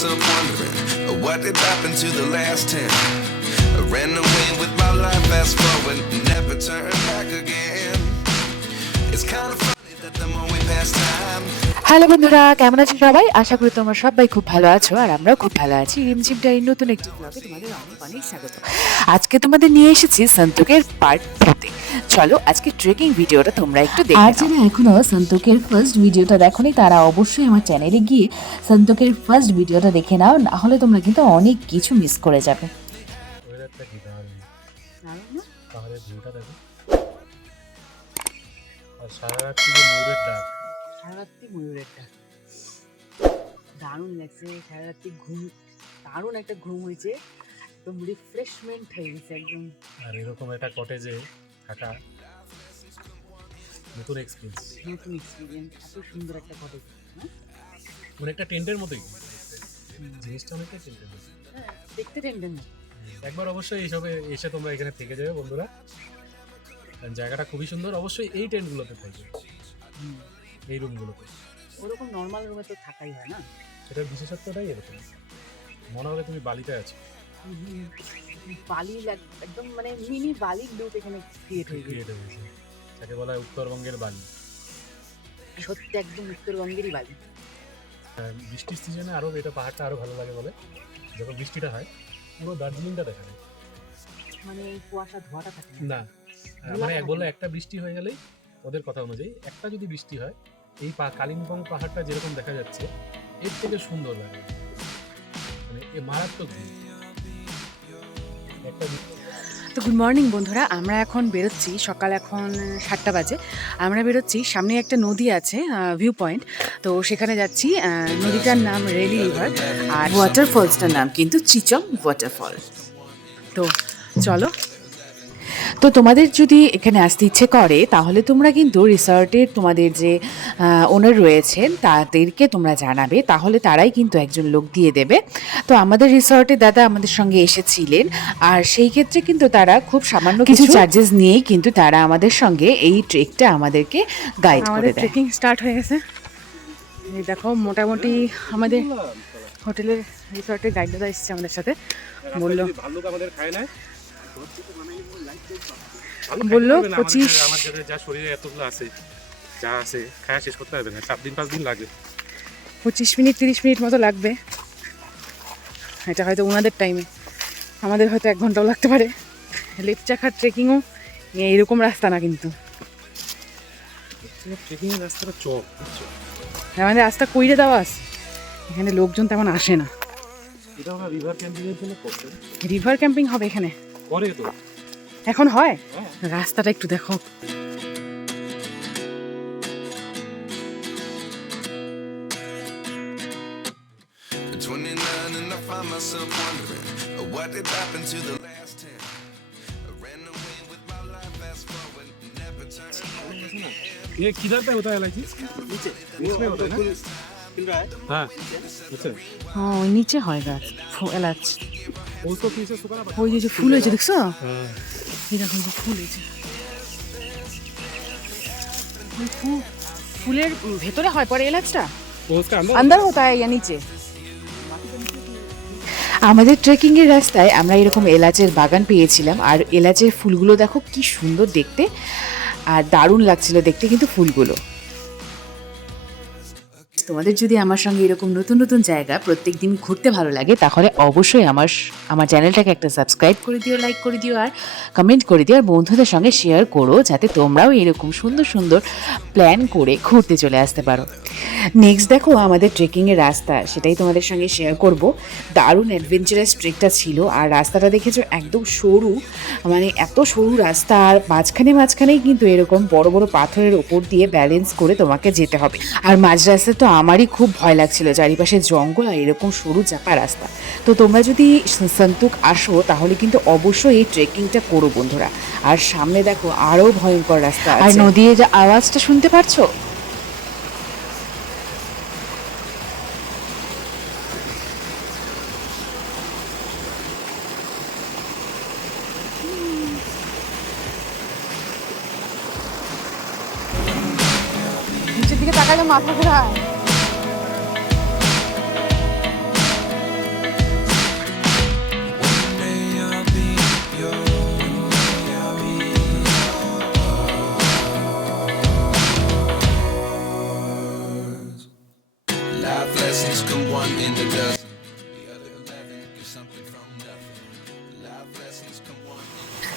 myself wondering what did happen to the last 10. I ran away with my life, fast forward, never turn back again. It's kind of funny that the more we pass time. Hello বন্ধুরা, কেমন আছো সবাই? আশা করি তোমরা সবাই খুব ভালো আছো আর আমরাও খুব ভালো আছি। রিমঝিম ডায়ের নতুন একটি ব্লগে তোমাদের অনেক অনেক স্বাগত। আজকে তোমাদের নিয়ে এসেছি সন্তোকের পার্ট 2তে। চলো আজকে ট্রেকিং ভিডিওটা তোমরা একটু দেখে নাও। আর যারা এখনো সন্তোকের ফার্স্ট ভিডিওটা দেখোনি তারা অবশ্যই আমার চ্যানেলে গিয়ে সন্তোকের ফার্স্ট ভিডিওটা দেখে নাও, না হলে তোমরা কিন্তু অনেক কিছু মিস করে যাবে। সারারাত্রি ময়ূরের ডাক দারুণ লাগছে। সারারাত্রি ঘুম, দারুণ একটা ঘুম হয়েছে, একদম রিফ্রেশমেন্ট হয়ে গেছে একদম। আর এরকম একটা কটেজে থাকা নতুন এক্সপিরিয়েন্স, এত সুন্দর একটা কটেজ, মানে একটা টেন্টের মতোই জিনিসটা, অনেকটা টেন্টের মতো দেখতে, টেন্টের মতো। একবার অবশ্যই এইসবে এসে তোমরা এখানে থেকে যাবে বন্ধুরা, কারণ জায়গাটা খুবই সুন্দর। অবশ্যই এই টেন্টগুলোতে থাকবে, এই রুমগুলোতে। ওরকম নর্মাল রুমে তো থাকাই হয় না, এটার বিশেষত্বটাই এরকম। মনে হবে তুমি বালিতে আছো। বালি একদম, মানে মিনি বালির লুক এখানে ক্রিয়েট হয়েছে। যাকে বলা হয় উত্তরবঙ্গের বালি, সত্যি একদম উত্তরবঙ্গেরই বালি। বৃষ্টির সিজনে আরও এটা পাহাড়টা আরও ভালো লাগে বলে, যখন বৃষ্টিটা হয় পুরো দার্জিলিংটা দেখা যায়, মানে কুয়াশা ধোঁয়াটা থাকে না। মানে বললো একটা বৃষ্টি হয়ে গেলেই, ওদের কথা অনুযায়ী একটা যদি বৃষ্টি হয়, এই কালিম্পং পাহাড়টা যেরকম দেখা যাচ্ছে এর থেকে সুন্দর লাগে, মানে এ মারাত্মক একটা। তো গুড মর্নিং বন্ধুরা, আমরা এখন বেরোচ্ছি, সকাল এখন 7টা বাজে। আমরা বেরোচ্ছি, সামনে একটা নদী আছে, ভিউ পয়েন্ট, তো সেখানে যাচ্ছি। নদীটার নাম রেলি রিভার, আর ওয়াটারফলসটার নাম কিন্তু চিচং ওয়াটারফল। তো চলো। তো তোমাদের যদি এখানে আসতে ইচ্ছে করে তাহলে তোমরা কিন্তু রিসর্টের তোমাদের যে ওনার রয়েছেন তাদেরকে তোমরা জানাবে, তাহলে তারাই কিন্তু একজন লোক দিয়ে দেবে। তো আমাদের রিসর্টে দাদা আমাদের সঙ্গে এসেছিলেন, আর সেই ক্ষেত্রে কিন্তু তারা খুব সামান্য কিছু চার্জেস নিয়েই কিন্তু তারা আমাদের সঙ্গে এই ট্রেকটা আমাদেরকে গাইড করে দেয়। ট্রেকিং স্টার্ট হয়ে গেছে, এই দেখো মোটামুটি আমাদের হোটেলের রিসর্টের গাইড দাদা এসেছে আমাদের সাথে। বললো বললো 25, আমার যা শরীরে এতগুলো আছে, যা আছে খাওয়া শেষ করতে হবে না, 4-5 দিন লাগে, 25 মিনিট 30 মিনিট মতো লাগবে। এটা হয়তো ওনাদের টাইমে, আমাদের হয়তো 1 ঘন্টাও লাগতে পারে। লেপচাখার ট্রেকিংও এইরকম রাস্তা না, কিন্তু ট্রেকিংয়ের রাস্তাটা চক, আমাদের রাস্তা কইরে দেওয়া আছে, এখানে লোকজন তেমন আসে না। এটা আমরা রিভার ক্যাম্পিংয়ের জন্য করতে, রিভার ক্যাম্পিং হবে এখানে, করে তো এখন হয়। রাস্তাটা একটু দেখো, ये किधर पे होता है इलायची? नीचे, इसमें होता है ना? हाँ, अच्छा। हाँ, নিচে হয় গাছ এলাচ। उसको पीछे सुखाना पड़ता है। ওই যে ফুল হয়েছে দেখছো? এই দেখো যে ফুল হয়েছে, ফুলের ভেতরে হয় পরে এলাচটা, उसका अंदर होता है या नीचे? আমাদের ট্রেকিং এর রাস্তায় আমরা এরকম এলাচের বাগান পেয়েছিলাম, আর এলাচের ফুলগুলো দেখো কি সুন্দর দেখতে, আর দারুণ লাগছিল দেখতে কিন্তু ফুলগুলো। তোমাদের যদি আমার সঙ্গে এরকম নতুন নতুন জায়গা প্রত্যেক দিন ঘুরতে ভালো লাগে তাহলে অবশ্যই আমার চ্যানেলটাকে একটা সাবস্ক্রাইব করে দিও, লাইক করে দিও, আর কমেন্ট করে দিও, আর বন্ধুদের সঙ্গে শেয়ার করো, যাতে তোমরাও এরকম সুন্দর সুন্দর প্ল্যান করে ঘুরতে চলে আসতে পারো। নেক্সট দেখো আমাদের ট্রেকিংয়ের রাস্তা, সেটাই তোমাদের সঙ্গে শেয়ার করব। দারুণ অ্যাডভেঞ্চারাস ট্রেকটা ছিল, আর রাস্তাটা দেখেছো একদম সরু, মানে এত সরু রাস্তা, আর মাঝখানেই কিন্তু এরকম বড় বড় পাথরের ওপর দিয়ে ব্যালেন্স করে তোমাকে যেতে হবে। আর মাঝ রাস্তায় তো আমারই খুব ভয় লাগছিল, চারিপাশে জঙ্গল আর এরকম সরু চাপা রাস্তা। তো তোমরা যদি সন্তোক আসো তাহলে কিন্তু অবশ্যই এই ট্রেকিংটা করো বন্ধুরা। আর সামনে দেখো আরও ভয়ঙ্কর রাস্তা, আর নদীর যে আওয়াজটা শুনতে পারছো, নিচের দিকে তাকালে মাথা ঘোরায়।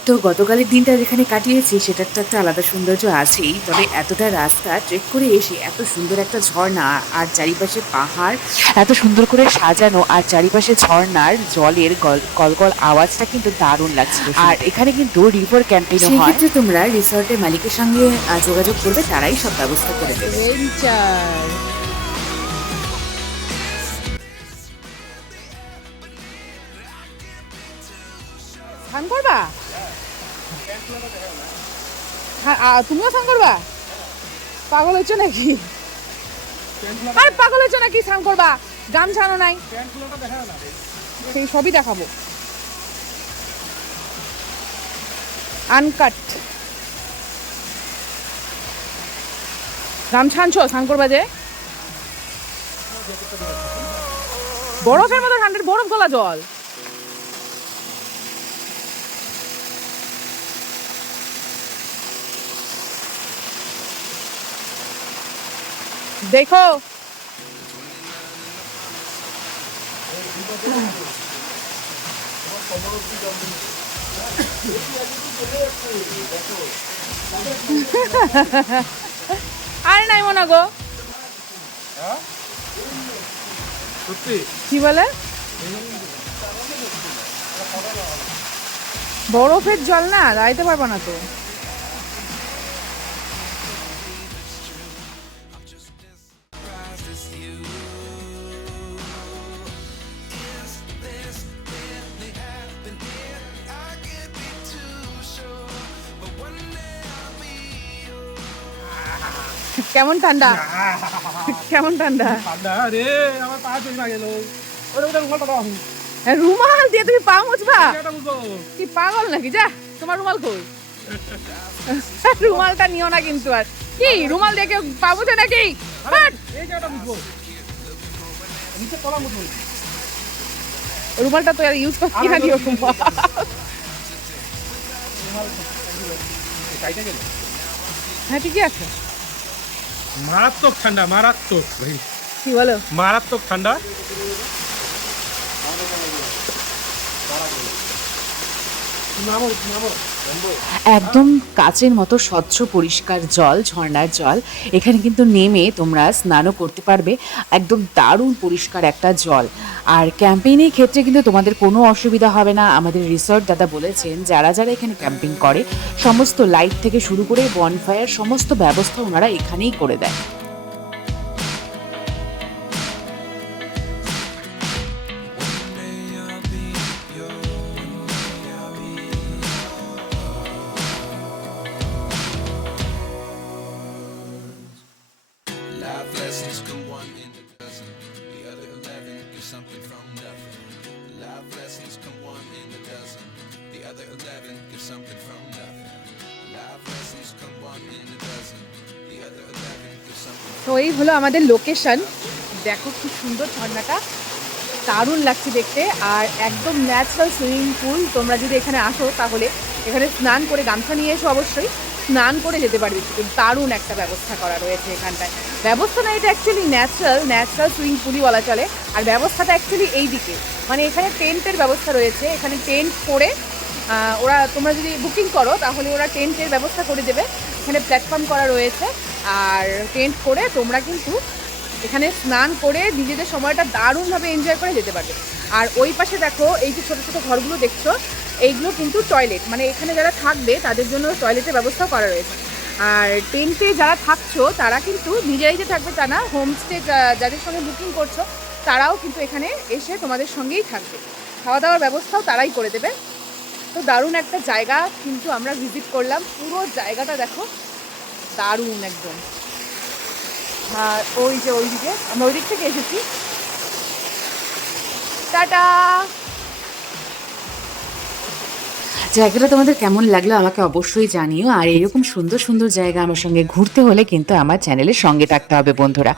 তো গতকালের দিনটা যেখানে কাটিয়েছি সেটার তো একটা আলাদা সৌন্দর্য আছেই, তবে এতটা রাস্তা ট্রেক করে এসে এত সুন্দর একটা ঝর্ণা আর চারিপাশে পাহাড় এত সুন্দর করে সাজানো আর চারিপাশে ঝর্ণার জলের গলগল আওয়াজটা কিন্তু দারুণ লাগছিল। আর এখানে কিন্তু রিভার ক্যাম্পেইনও হয়, সেক্ষেত্রে তোমরা রিসর্টের মালিকের সঙ্গে যোগাযোগ করবে, তারাই সব ব্যবস্থা করে দেবে। স্নান করবা? তুমিও স্নান করবা? পাগল হয়েছো নাকি? আরে পাগল হয়েছো নাকি? স্নান করবা, গামছা আনো নাই? সেই সবই দেখাবো, আনকাট। গামছা আনছো? স্নান করবা যে বরফের মতো ঠান্ডার, বরফ গলা জল। দেখো আরে নাই মনে গো, কি বলে বরফের জল না, দাঁড়াইতে পারবো না তো। কেমন ঠান্ডা, কেমন ঠান্ডা? রুমাল দিয়ে তুমি পা মুছবা? কি পাগল নাকি? যা, তোমার রুমাল কই? রুমালটা নিও না কিন্তু। আর কি রুমাল দিয়ে কেউ পা মুছে নাকি? রুমালটা তো আর ইউজ করছি না, দিও রুমাল। হ্যাঁ ঠিকই আছে। মারাত্মক ঠান্ডা, মারাত্মক ভাই। কি বলো? মারাত্মক ঠান্ডা। একদম কাচের মতো স্বচ্ছ পরিষ্কার জল, ঝর্ণার জল। এখানে কিন্তু নেমে তোমরা স্নানও করতে পারবে, একদম দারুণ পরিষ্কার একটা জল। আর ক্যাম্পেইনের ক্ষেত্রে কিন্তু তোমাদের কোনো অসুবিধা হবে না। আমাদের রিসর্ট দাদা বলেছেন যারা যারা এখানে ক্যাম্পিং করে সমস্ত লাইট থেকে শুরু করে বনফায়ার সমস্ত ব্যবস্থা ওনারা এখানেই করে দেয়। তো এই হলো আমাদের লোকেশন। দেখো কি সুন্দর ঝর্ণাটা, দারুণ লাগছে দেখতে। আর একদম ন্যাচারাল সুইমিং পুল। তোমরা যদি এখানে আসো তাহলে এখানে স্নান করে, গামছা নিয়ে এসো অবশ্যই, স্নান করে যেতে পারবে। দারুণ একটা ব্যবস্থা করা রয়েছে এখানটায়। ব্যবস্থা না, এটা অ্যাকচুয়ালি ন্যাচারাল সুইমিং পুলই বলা চলে। আর ব্যবস্থাটা অ্যাকচুয়ালি এই দিকে, মানে এখানে টেন্টের ব্যবস্থা রয়েছে। এখানে টেন্ট করে ওরা, তোমরা যদি বুকিং করো তাহলে ওরা টেন্টের ব্যবস্থা করে দেবে। এখানে প্ল্যাটফর্ম করা রয়েছে, আর টেন্ট করে তোমরা কিন্তু এখানে স্নান করে নিজেদের সময়টা দারুণভাবে এনজয় করে যেতে পারবে। আর ওই পাশে দেখো এই যে ছোটো ছোটো ঘরগুলো দেখছো, এইগুলো কিন্তু টয়লেট, মানে এখানে যারা থাকবে তাদের জন্য টয়লেটের ব্যবস্থাও করা রয়েছে। আর টেন্টে যারা থাকছো তারা কিন্তু নিজেরাই যে থাকবে তা না, হোমস্টে যাদের সঙ্গে বুকিং করছো তারাও কিন্তু এখানে এসে তোমাদের সঙ্গেই থাকবে, খাওয়া দাওয়ার ব্যবস্থাও তারাই করে দেবে। তো দারুণ একটা জায়গা কিন্তু আমরা ভিজিট করলাম। পুরো জায়গাটা দেখো, দারুণ একদম। আর ওই যে ওইদিকে, আমরা ওই দিক থেকে এসেছি। টাটা। জায়গাটা তোমাদের কেমন লাগলো আমাকে অবশ্যই জানিও। আর এরকম সুন্দর সুন্দর জায়গা আমার সঙ্গে ঘুরতে হলে কিন্তু আমার চ্যানেলের সঙ্গে থাকতে হবে বন্ধুরা।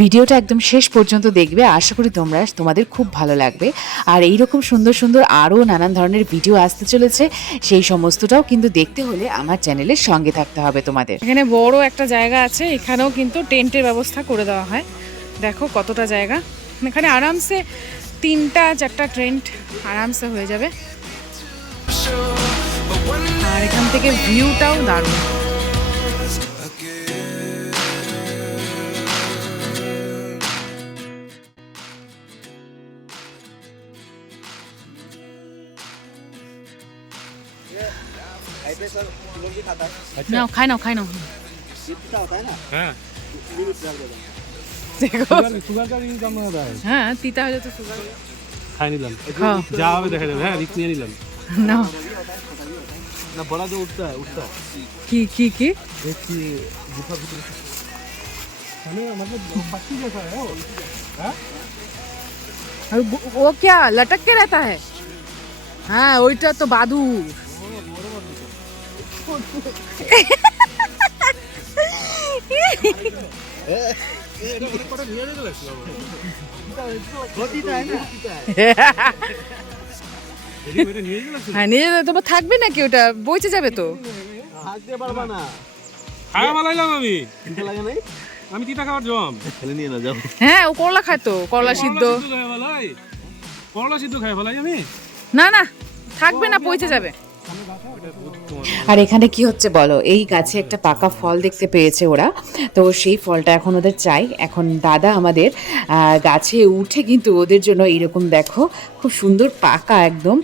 ভিডিওটা একদম শেষ পর্যন্ত দেখবে, আশা করি তোমাদের খুব ভালো লাগবে। আর এইরকম সুন্দর সুন্দর আরও নানান ধরনের ভিডিও আসতে চলেছে, সেই সমস্তটাও কিন্তু দেখতে হলে আমার চ্যানেলের সঙ্গে থাকতে হবে তোমাদের। এখানে বড় একটা জায়গা আছে, এখানেও কিন্তু টেন্টের ব্যবস্থা করে দেওয়া হয়। দেখো কতটা জায়গা, এখানে আরামসে 3টা 4টা ট্রেন আরামসে হয়ে যাবে। আর এখান থেকে ভিউটাও দারুণ। নাও খাই নাও খাই নাও। হ্যাঁ হ্যাঁ তিতা হলে তো সুগার খাই নিলাম, খাও। যা হবে দেখা যাবে। হ্যাঁ রিস্ক নিয়ে নিলাম। নাও। না বলা তো উঠতা উঠতা কি কি কি দেখি গুফা ভিতরে মানে मतलब पट्टी जैसा है वो। हाँ और वो क्या लटक के रहता है? हाँ ওইটা তো বাদুর। হ্যাঁ নিয়ে যেতে তো থাকবে নাকি, ওটা বইচে যাবে তো। থাকতে পারবা না। খাওয়া বানাইলাম আমি, তিতা লাগে নাই। আমি তিতা খাওয়ার জম খেলে নিয়ে না যাও। হ্যাঁ ও করলা খায় তো, করলা সিদ্ধ। করলা সিদ্ধ খাই বলাই আমি। না না থাকবে না, পচে যাবে। আর এখানে কি হচ্ছে বলো, এই গাছে একটা পাকা ফল দেখতে পেয়েছে ওরা, তো সেই ফলটা এখন ওদের চাই। এখন দাদা আমাদের গাছে উঠে কিন্তু ওদের জন্য এইরকম দেখো খুব সুন্দর পাকা একদম,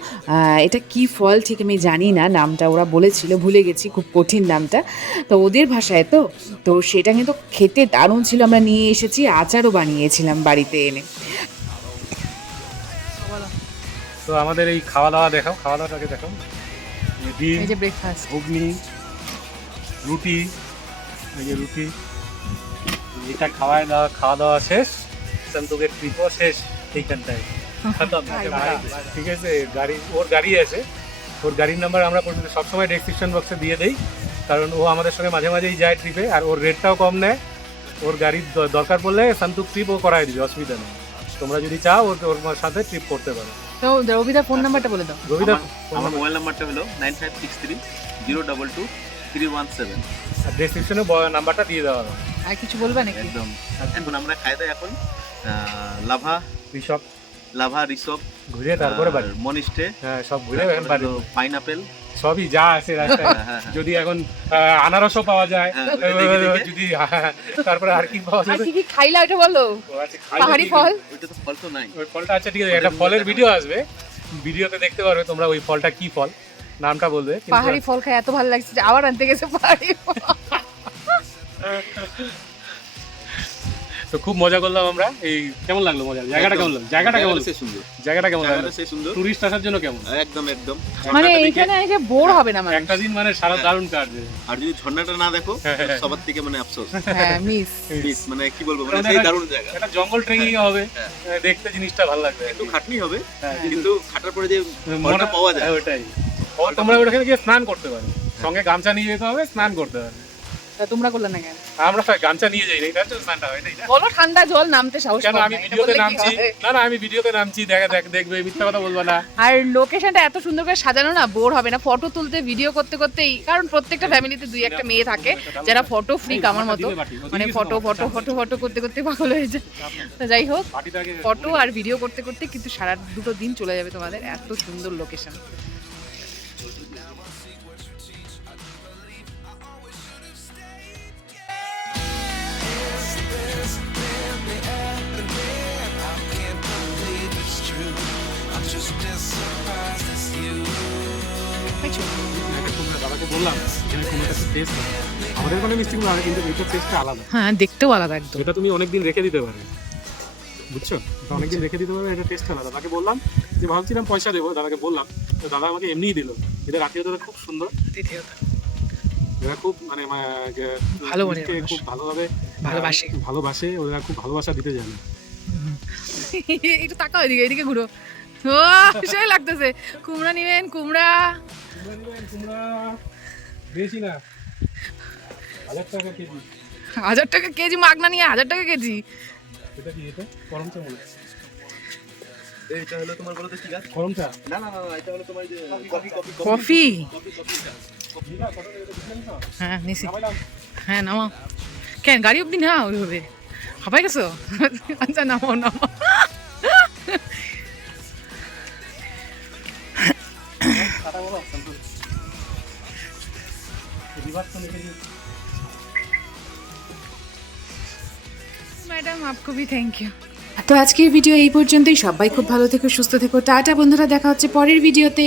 এটা কি ফল ঠিক আমি জানি না, নামটা ওরা বলেছিল ভুলে গেছি, খুব কঠিন নামটা, তো ওদের ভাষায় তো তো সেটা কিন্তু খেতে দারুণ ছিল। আমরা নিয়ে এসেছি, আচারও বানিয়েছিলাম বাড়িতে এনে। তো আমাদের এই খাওয়া দাওয়া দেখাও, খাওয়া দাওয়াটাকে দেখাও। ডিম, এই যে ব্রেকফাস্ট, ঘুগনি, রুটি, এই যে রুটি, এটা খাওয়া দাওয়া শেষ। সন্তোকের ট্রিপও শেষ এইখানটায় খতম। ঠিক আছে, ওর গাড়ি আছে, ওর গাড়ির নাম্বার আমরা সবসময় ডেসক্রিপশন বক্সে দিয়ে দেই, কারণ ও আমাদের সঙ্গে মাঝে মাঝেই যায় ট্রিপে, আর ওর রেটটাও কম নেয়। ওর গাড়ির দরকার পড়লে সন্তোক ট্রিপ ও করাই দিবে, অসুবিধা নেই। তোমরা যদি চাও ওর সাথে ট্রিপ করতে পারো। তো রবিদার ফোন নাম্বারটা বলে দাও। রবিদার আমার মোবাইল নাম্বারটা হলো 9563022317। আর ডেসক্রিপশনে নাম্বারটা দিয়ে দেওয়া হবে। আর কিছু বলবা নাকি? একদম। এখন আমরা খাই দাই এখন লাভা ঋষভ ঘুরে তারপরে বাড়ি মনিস্টে, হ্যাঁ সব ঘুরে বাড়ি। পাইনাপেল সবই যা আছে রাস্তায়, যদি এখন আনারসও পাওয়া যায়, যদি তারপরে আর কি পাওয়া যাবে, কি কি খাইলা ওটা বলো। পাহাড়ি ফল, ওইটা তো ফল তো নাই। ওই ফলটা আছে, ঠিক আছে, একটা ফলের ভিডিও আসবে, ভিডিওতে দেখতে পারবে তোমরা ওই ফলটা কি ফল, নামটা বলবে। পাহাড়ি ফল খাই এত ভালো লাগছে, আবার আনতে গেছে পাহাড়ি ফল। তো খুব মজা করলাম আমরা। এই কেমন লাগলো মজা? জায়গাটা কেমন লাগলো? জায়গাটা কেমন? সুন্দর। জায়গাটা কেমন লাগলো? সুন্দর। টুরিস্ট আসার জন্য কেমন? একদম একদম। মানে এখানে এসে বোর হবে না মানে। একটা দিন মানে সারা দারুণ কাটবে। আর যদি ঝর্ণাটা না দেখো সবার থেকে মানে আফসোস। হ্যাঁ মিস মানে কি বলবো, মানে সেই দারুণ জায়গা। এটা জঙ্গল ট্রেকিং হবে, দেখতে জিনিসটা ভালো লাগবে। একটু খাটনি হবে, কিন্তু খাটার পরে যে মনটা পাওয়া যায় ওটাই। তোমরা ওখানে গিয়ে স্নান করতে পারো, সঙ্গে গামছা নিয়ে যেতে হবে, স্নান করতে পারো। তোমরা করলে না কেন? আমরা গামছা নিয়ে যাই না, এটা হচ্ছে স্নানটা হয় না। বলো ঠান্ডা জল নামতে সাহস কেন? আমি ভিডিওতে নামছি, না আমি ভিডিওতে নামছি, দেখবে, মিথ্যা কথা বলবো না। আর লোকেশনটা এত সুন্দর করে সাজানো না, বোর হবে না ফটো তুলতে, ভিডিও করতে করতেই। কারণ প্রত্যেকটা ফ্যামিলিতে দুই একটা মেয়ে থাকে যারা ফটো ফ্রিক আমার মতো, মানে ফটো ফটো ফটো ফটো করতে করতে পাগল হয়ে যায়। তো যাই হোক, ফটো আর ভিডিও করতে করতে কিন্তু সারা দুটো দিন চলে যাবে তোমাদের, এত সুন্দর লোকেশন। আমাদের কোনো মিষ্টিগুলো আলাদা, কিন্তু এটা টেস্টটা আলাদা। হ্যাঁ দেখতেও আলাদা একদম। এটা তুমি অনেকদিন রেখে দিতে পারবে, বুঝছো? এটা অনেকদিন রেখে দিতে পারবে, এটা টেস্ট আলাদা। তাকে বললাম যে ভাবছিলাম পয়সা দেবো, দাদাকে বললাম, তো দাদা আমাকে এমনিই দিল। এদের আত্মীয়তা খুব সুন্দর, এরা খুব মানে ভালো, মানে খুব ভালোভাবে ভালোবাসে, ওরা খুব ভালোবাসা দিতে জানে। একটু তাকাও এদিকে, এদিকে ঘুরো। ও সেই লাগতেছে। কুমড়া নিবেন? কুমড়া বেশি না, 1000 টাকা কেজি। 1000 টাকা কেজি মাগনা নিয়ে 1000 টাকা কেজি। এটা কি? এটা করম চা বলে। এইটা হলো তোমার বলো তো কি গাছ? করম চা? না না না, এটা হলো তোমার যে কফি। হ্যাঁ নিছি। হ্যাঁ নামাও। কেন গাড়ি অব্দি না ওইভাবে হাঁপাই গেছো? আচ্ছা নামাও নামাও। टाटा बोलो संतोष रिवर्स तो लेके ম্যাডাম আপকো ভি থ্যাংক ইউ। তো আজকের ভিডিও এই পর্যন্তই। সবাই খুব ভালো থেকো, সুস্থ থেকো। টাটা বন্ধুরা, দেখা হচ্ছে পরের ভিডিওতে।